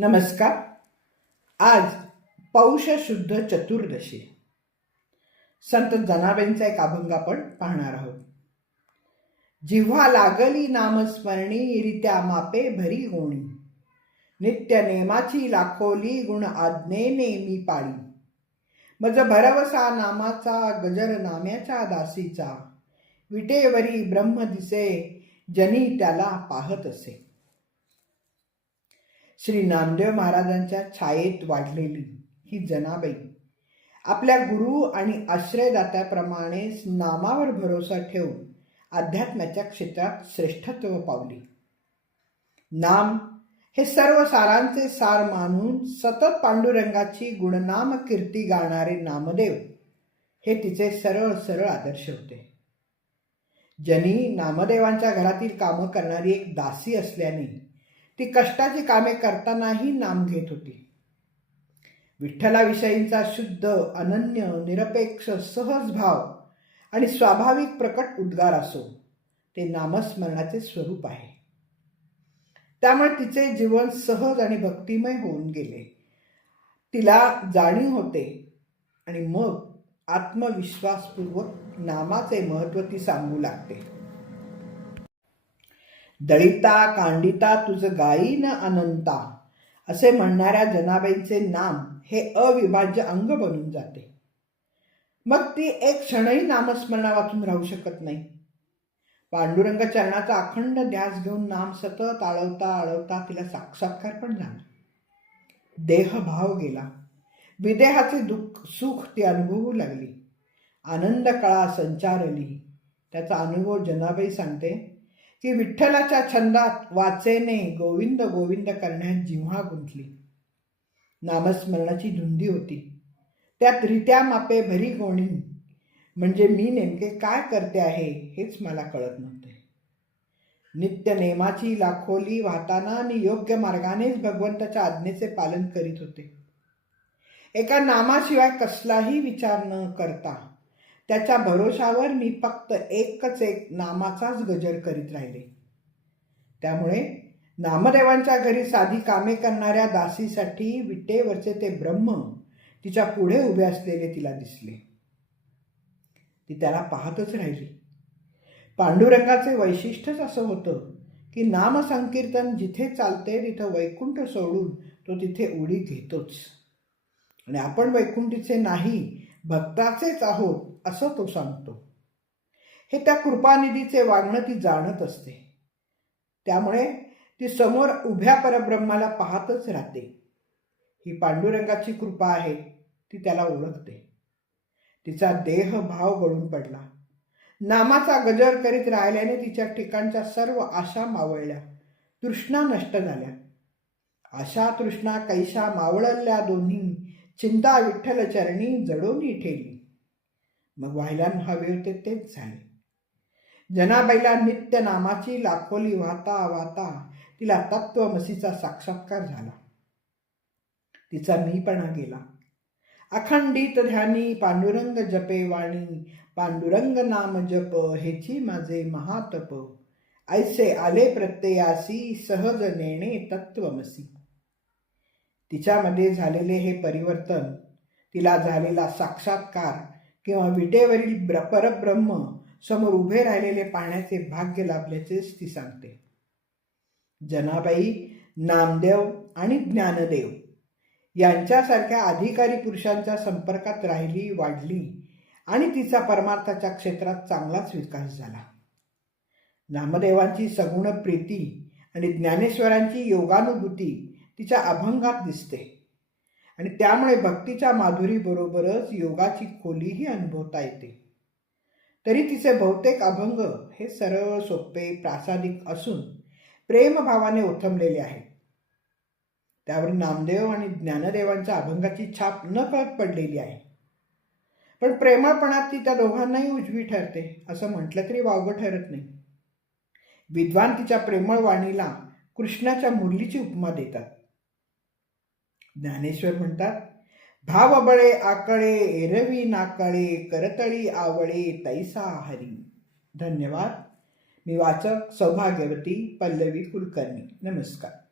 नमस्कार. आज पौष शुद्ध चतुर्दशी. संत जनाबाईंचा एक अभंग आपण पाहणार आहोत. जिव्हा लागली नामस्मरणी रित्या मापे भरी होणी. नित्य नेमाची लाखोली गुण आज्ञेने मी पाळी. मज भरवसा नामाचा गजर नाम्याच्या दासीचा. विटेवरी ब्रह्म दिसे जनी त्याला पाहत असे. श्री नामदेव महाराजांच्या छायेत वाढलेली ही जनाबाई. आपल्या गुरु आणि आश्रयदात्याप्रमाणेच नामावर भरोसा ठेवून अध्यात्माच्या क्षेत्रात श्रेष्ठत्व पावली. नाम हे सर्व सारांचे सार मानून सतत पांडुरंगाची गुणनाम कीर्ती गाणारे नामदेव हे तिचे सरळ सरळ आदर्श होते. जनी नामदेवांच्या घरातील कामं करणारी एक दासी असल्याने ती कष्टाची कामे करतानाही नाम घेत होती. विठ्ठलाविषयींचा शुद्ध अनन्य निरपेक्ष सहज भाव आणि स्वाभाविक प्रकट उद्गार असो ते नामस्मरणाचे स्वरूप आहे. त्यामुळे तिचे जीवन सहज आणि भक्तिमय होऊन गेले. तिला जाणीव होते आणि मग आत्मविश्वासपूर्वक नामाचे महत्त्व ती सांगू लागते. दळिता कांडिता तुझ गायीन अनंता. असे म्हणणाऱ्या जनाबाईंचे नाम हे अविभाज्य अंग बनून जाते. मग ती एक क्षणही नामस्मरणा वाचून राहू शकत नाही. पांडुरंग चरणाचा अखंड ध्यास घेऊन नाम सतत आळवता आळवता तिला साक्षात्कार पण झाला. देहभाव गेला. विदेहाचे दुःख सुख ती अनुभवू लागली. आनंद कळा संचारली. त्याचा अनुभव जनाबाई सांगते की विठ्ठलाच्या छंदात वाचेने गोविंद गोविंद करण्यात जिव्हा गुंतली. नामस्मरणाची धुंदी होती. त्यात रित्या मापे भरी गोणी. म्हणजे मी नेमके काय करते आहे हेच मला कळत नव्हते. नित्य नेमाची लाखोली वाहताना आणि योग्य मार्गानेच भगवंताच्या आज्ञेचे पालन करीत होते. एका नामाशिवाय कसलाही विचार न करता त्याच्या भरोशावर मी फक्त एकच एक नामाचाच गजर करीत राहिले. त्यामुळे नामदेवांच्या घरी साधी कामे करणाऱ्या दासीसाठी विटेवरचे ते ब्रह्म तिच्या पुढे उभे असलेले तिला दिसले. ती त्याला पाहतच राहिली. पांडुरंगाचे वैशिष्ट्यच असं होतं की नामसंकीर्तन जिथे चालते तिथं वैकुंठ सोडून तो तिथे उडी घेतोच. आणि आपण वैकुंठीचे नाही भक्ताचेच आहोत असं तो सांगतो. हे त्या कृपानिधीचे वागणं ती जाणत असते. त्यामुळे ती समोर उभ्या परब्रह्माला पाहतच राहते. ही पांडुरंगाची कृपा आहे ती त्याला ओळखते. तिचा देह भाव गळून पडला. नामाचा गजर करीत राहिल्याने तिच्या ठिकाणच्या सर्व आशा मावळल्या. तृष्णा नष्ट झाल्या. आशा तृष्णा कैशा मावळल्या दोन्ही. चिंता विठ्ठल चरणी जडोनी ठेली. मग व्हायला हवे होते तेच झाले जनाबाईला नित्य नामाची लाखोली वाहता वाहता तिला तत्वमसीचा साक्षात्कार झाला. तिचा मीपणा गेला. अखंडित ध्यानी पांडुरंग जपे वाणी पांडुरंग नाम जप हेची माझे महातप. ऐसे आले प्रत्ययासी सहज नेणे तत्वमसी. तिच्यामध्ये झालेले हे परिवर्तन तिला झालेला साक्षात्कार किंवा विटेवरील ब्र परब्रह्म समोर उभे राहिलेले पाहण्याचे भाग्य लाभल्याचेच ती सांगते. जनाबाई नामदेव आणि ज्ञानदेव यांच्यासारख्या अधिकारी पुरुषांच्या संपर्कात राहिली वाढली आणि तिचा परमार्थाच्या क्षेत्रात चांगलाच विकास झाला. नामदेवांची सगुण प्रीती आणि ज्ञानेश्वरांची योगानुभूती तिच्या अभंगात दिसते. आणि त्यामुळे भक्तीच्या माधुरीबरोबरच योगाची खोलीही अनुभवता येते. तरी तिचे बहुतेक अभंग हे सरळ सोपे प्रासादिक असून प्रेमभावाने ओथंबलेले आहेत. त्यावर नामदेव आणि ज्ञानदेवांच्या अभंगाची छाप न कळत पडलेली आहे. पण प्रेमळपणात ती त्या दोघांनाही उजवी ठरते असं म्हटलं तरी वावगं ठरत नाही. विद्वान तिच्या प्रेमळ वाणीला कृष्णाच्या मुरलीची उपमा देतात. ज्ञानेश्वर म्हणतात भावबळे आकळे एरवी नाकळे करतळी आवळे तैसा हरी. धन्यवाद. मी वाचक सौभाग्यवती पल्लवी कुलकर्णी. नमस्कार.